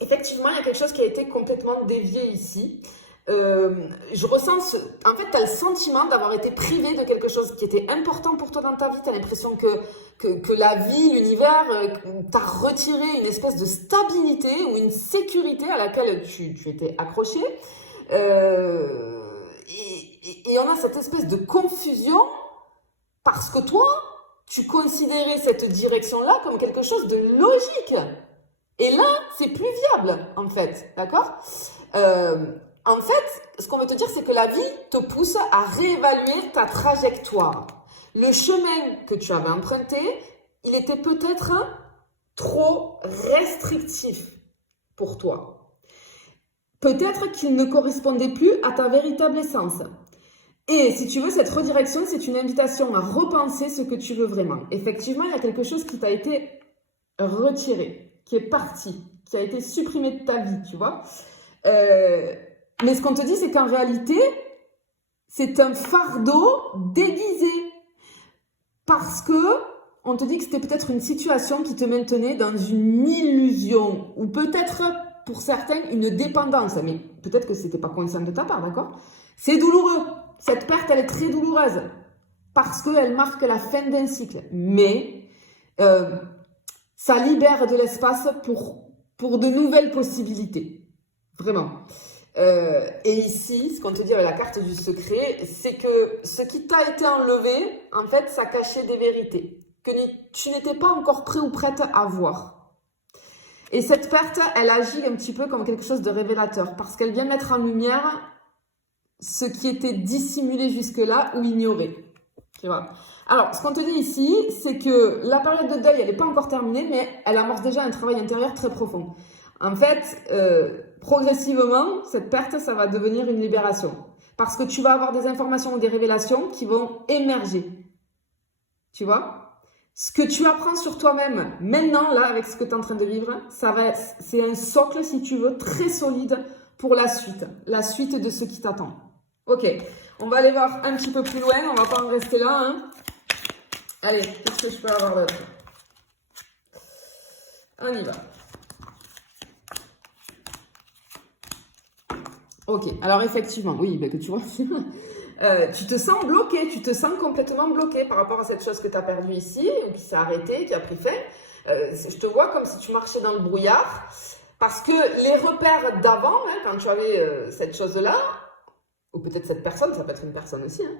effectivement, il y a quelque chose qui a été complètement dévié ici. Je ressens, en fait, tu as le sentiment d'avoir été privé de quelque chose qui était important pour toi dans ta vie. Tu as l'impression que la vie, l'univers, t'a retiré une espèce de stabilité ou une sécurité à laquelle tu étais accroché. Et on a cette espèce de confusion parce que toi, tu considérais cette direction-là comme quelque chose de logique. Et là, c'est plus viable, en fait. D'accord En fait, ce qu'on veut te dire, c'est que la vie te pousse à réévaluer ta trajectoire. Le chemin que tu avais emprunté, il était peut-être trop restrictif pour toi. Peut-être qu'il ne correspondait plus à ta véritable essence. Et si tu veux, cette redirection, c'est une invitation à repenser ce que tu veux vraiment. Effectivement, il y a quelque chose qui t'a été retiré, qui est parti, qui a été supprimé de ta vie, tu vois. Mais ce qu'on te dit, c'est qu'en réalité, c'est un fardeau déguisé. Parce que on te dit que c'était peut-être une situation qui te maintenait dans une illusion, ou peut-être pour certains une dépendance, mais peut-être que c'était pas conscient de ta part, d'accord? C'est douloureux. Cette perte, elle est très douloureuse parce qu'elle marque la fin d'un cycle. Mais ça libère de l'espace pour de nouvelles possibilités. Vraiment. Et ici, ce qu'on te dit avec la carte du secret, c'est que ce qui t'a été enlevé, en fait, ça cachait des vérités que tu n'étais pas encore prêt ou prête à voir. Et cette perte, elle agit un petit peu comme quelque chose de révélateur parce qu'elle vient mettre en lumière ce qui était dissimulé jusque-là ou ignoré. Tu vois. Alors, ce qu'on te dit ici, c'est que la période de deuil, elle n'est pas encore terminée, mais elle amorce déjà un travail intérieur très profond. En fait, progressivement, cette perte, ça va devenir une libération. Parce que tu vas avoir des informations ou des révélations qui vont émerger. Tu vois? Ce que tu apprends sur toi-même, maintenant, là, avec ce que tu es en train de vivre, c'est un socle, si tu veux, très solide pour la suite de ce qui t'attend. Ok, on va aller voir un petit peu plus loin, on va pas en rester là. Hein. Allez, qu'est-ce que je peux avoir d'autre? On y va. Ok, alors effectivement, oui, que tu vois, tu te sens bloqué, tu te sens complètement bloqué par rapport à cette chose que tu as perdue ici, ou qui s'est arrêtée, qui a pris fin. Je te vois comme si tu marchais dans le brouillard, parce que les repères d'avant, hein, quand tu avais cette chose-là, ou peut-être cette personne, ça peut être une personne aussi, hein,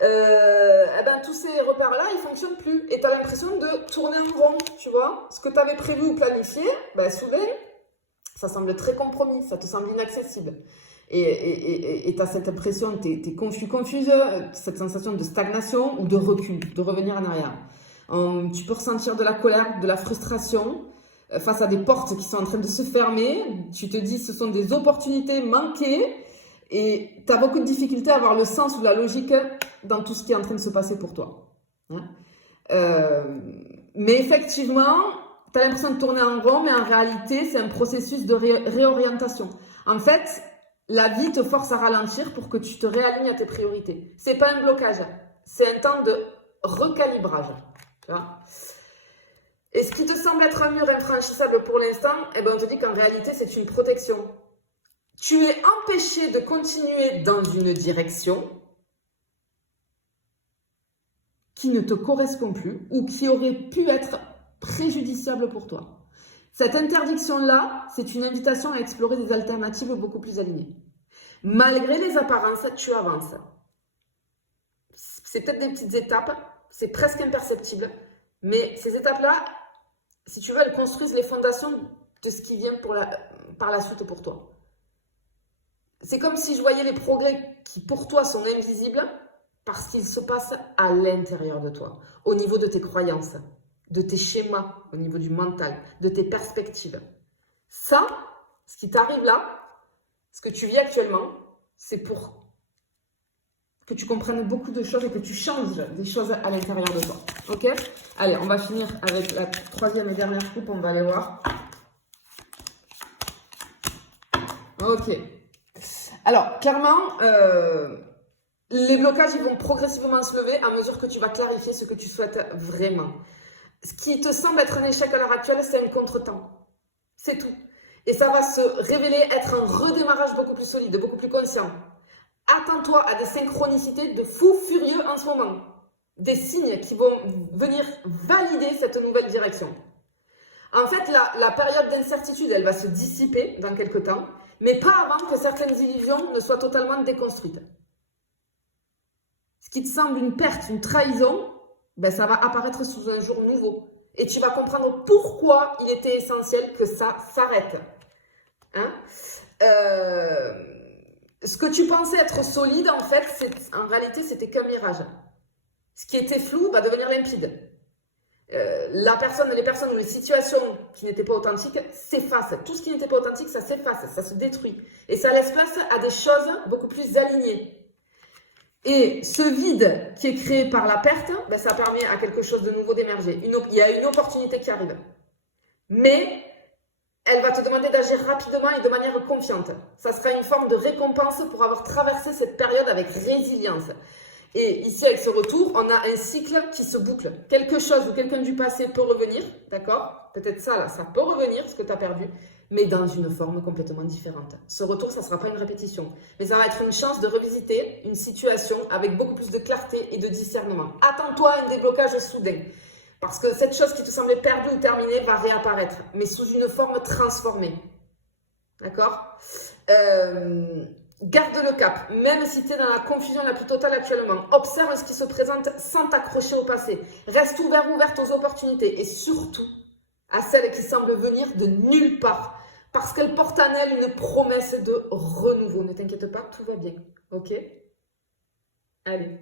eh ben, tous ces repères-là, ils ne fonctionnent plus. Et tu as l'impression de tourner en rond, tu vois. Ce que tu avais prévu ou planifié, ben, soudain, ça semble très compromis, ça te semble inaccessible. Et tu as cette impression, tu es confuse, cette sensation de stagnation ou de recul, de revenir en arrière. Tu peux ressentir de la colère, de la frustration face à des portes qui sont en train de se fermer. Tu te dis ce sont des opportunités manquées et tu as beaucoup de difficultés à avoir le sens ou la logique dans tout ce qui est en train de se passer pour toi. Mais effectivement, tu as l'impression de tourner en rond, mais en réalité, c'est un processus de réorientation. En fait, la vie te force à ralentir pour que tu te réalignes à tes priorités. C'est pas un blocage, c'est un temps de recalibrage. Tu vois. Et ce qui te semble être un mur infranchissable pour l'instant, eh ben on te dit qu'en réalité, c'est une protection. Tu es empêché de continuer dans une direction qui ne te correspond plus ou qui aurait pu être préjudiciable pour toi. Cette interdiction-là, c'est une invitation à explorer des alternatives beaucoup plus alignées. Malgré les apparences, tu avances. C'est peut-être des petites étapes, c'est presque imperceptible, mais ces étapes-là, si tu veux, elles construisent les fondations de ce qui vient par la suite pour toi. C'est comme si je voyais les progrès qui pour toi sont invisibles parce qu'ils se passent à l'intérieur de toi, au niveau de tes croyances, de tes schémas, au niveau du mental, de tes perspectives. Ça, ce qui t'arrive là, ce que tu vis actuellement, c'est pour que tu comprennes beaucoup de choses et que tu changes des choses à l'intérieur de toi. Ok? Allez, on va finir avec la troisième et dernière coupe, on va aller voir. Ok. Alors, clairement, les blocages ils vont progressivement se lever à mesure que tu vas clarifier ce que tu souhaites vraiment. Ce qui te semble être un échec à l'heure actuelle, c'est un contretemps. C'est tout. Et ça va se révéler être un redémarrage beaucoup plus solide, beaucoup plus conscient. Attends-toi à des synchronicités de fou furieux en ce moment. Des signes qui vont venir valider cette nouvelle direction. En fait, la période d'incertitude, elle va se dissiper dans quelques temps, mais pas avant que certaines illusions ne soient totalement déconstruites. Ce qui te semble une perte, une trahison, ben ça va apparaître sous un jour nouveau. Et tu vas comprendre pourquoi il était essentiel que ça s'arrête. Hein? Ce que tu pensais être solide, en fait, en réalité, c'était qu'un mirage. Ce qui était flou va devenir limpide. Les personnes ou les situations qui n'étaient pas authentiques s'effacent. Tout ce qui n'était pas authentique, ça s'efface, ça se détruit. Et ça laisse place à des choses beaucoup plus alignées. Et ce vide qui est créé par la perte, ben ça permet à quelque chose de nouveau d'émerger. Il y a une opportunité qui arrive. Mais elle va te demander d'agir rapidement et de manière confiante. Ça sera une forme de récompense pour avoir traversé cette période avec résilience. Et ici, avec ce retour, on a un cycle qui se boucle. Quelque chose ou quelqu'un du passé peut revenir, d'accord? Peut-être ça, là, ça peut revenir, ce que tu as perdu, mais dans une forme complètement différente. Ce retour, ça ne sera pas une répétition, mais ça va être une chance de revisiter une situation avec beaucoup plus de clarté et de discernement. Attends-toi à un déblocage soudain, parce que cette chose qui te semblait perdue ou terminée va réapparaître, mais sous une forme transformée. D'accord? Garde le cap, même si tu es dans la confusion la plus totale actuellement. Observe ce qui se présente sans t'accrocher au passé. Reste ouverte aux opportunités et surtout à celles qui semblent venir de nulle part. Parce qu'elles portent en elles une promesse de renouveau. Ne t'inquiète pas, tout va bien. Ok? Allez.